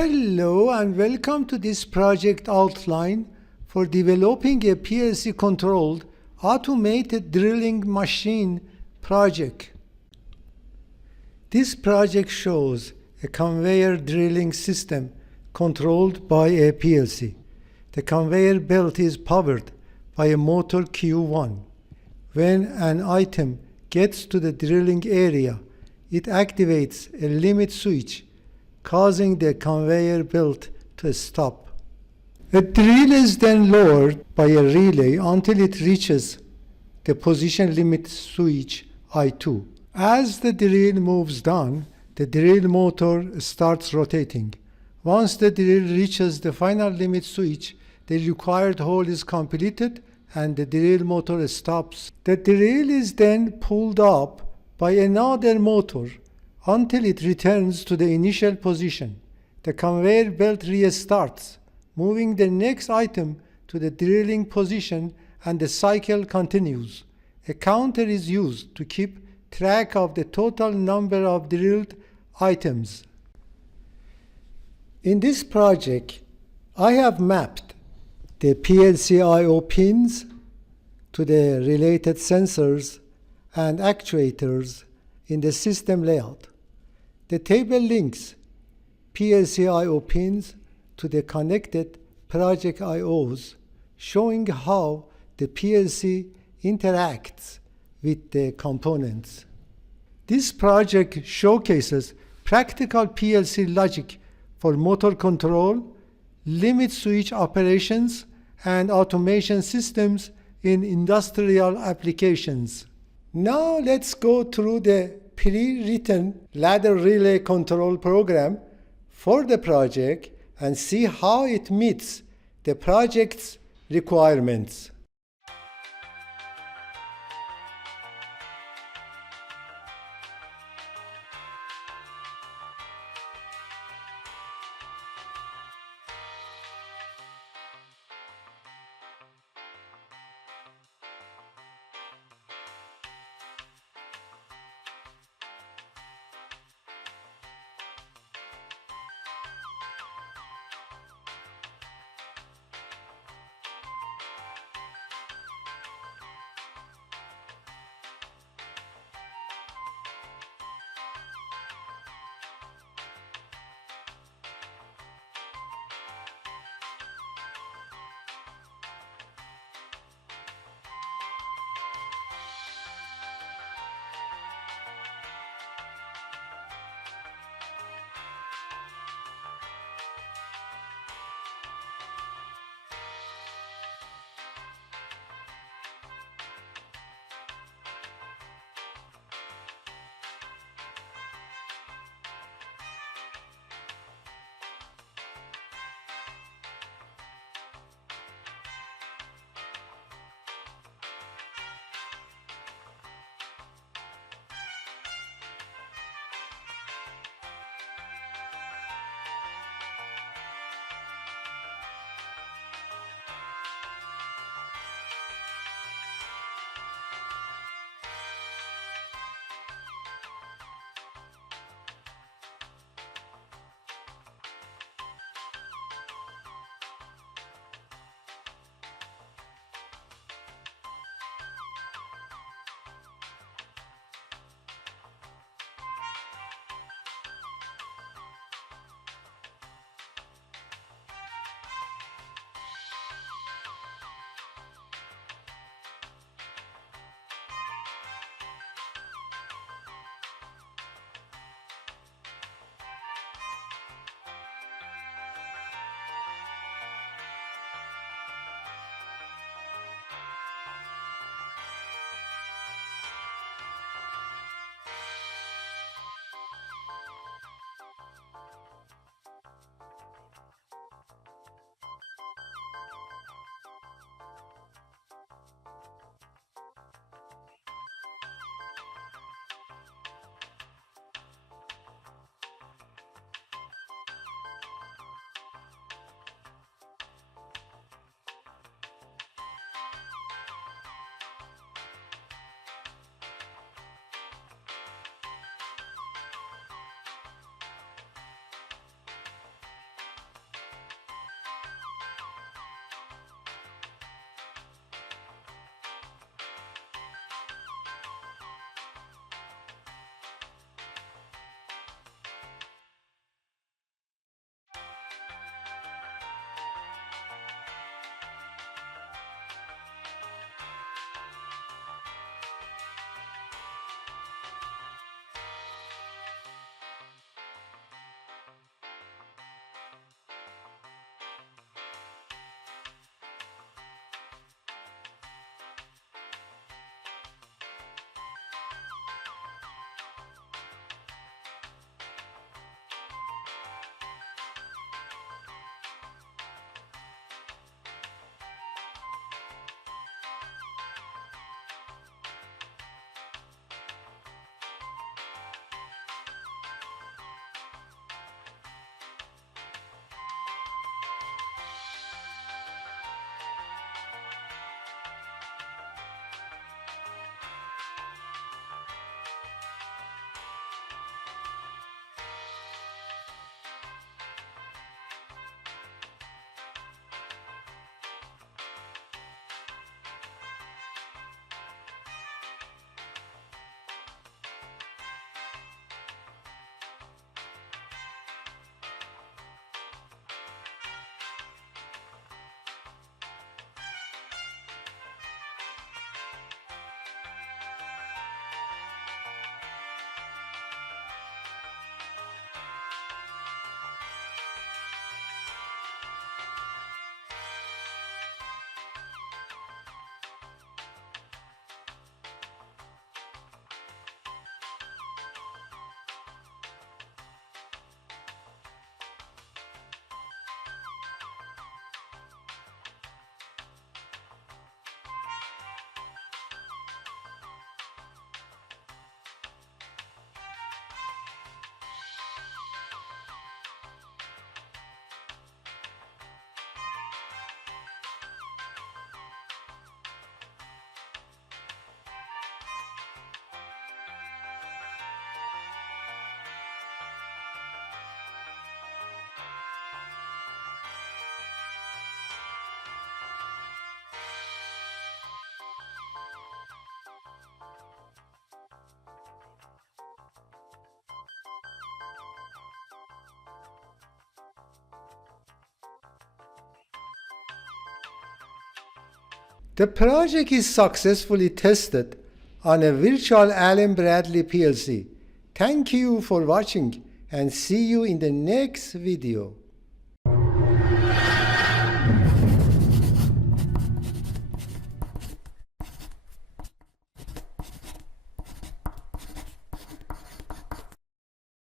Hello and welcome to this project outline for developing a PLC-controlled automated drilling machine project. This project shows a conveyor drilling system controlled by a PLC. The conveyor belt is powered by a motor Q1. When an item gets to the drilling area, it activates a limit switch, causing the conveyor belt to stop. A drill is then lowered by a relay until it reaches the position limit switch I2. As the drill moves down, the drill motor starts rotating. Once the drill reaches the final limit switch, the required hole is completed and the drill motor stops. The drill is then pulled up by another motor until it returns to the initial position. The conveyor belt restarts, moving the next item to the drilling position, and the cycle continues. A counter is used to keep track of the total number of drilled items. In this project, I have mapped the PLC I/O pins to the related sensors and actuators in the system layout. The table links PLC I/O pins to the connected project I/Os, showing how the PLC interacts with the components. This project showcases practical PLC logic for motor control, limit switch operations, and automation systems in industrial applications. Now let's go through the pre-written ladder relay control program for the project and see how it meets the project's requirements. The project is successfully tested on a virtual Allen Bradley PLC. Thank you for watching and see you in the next video.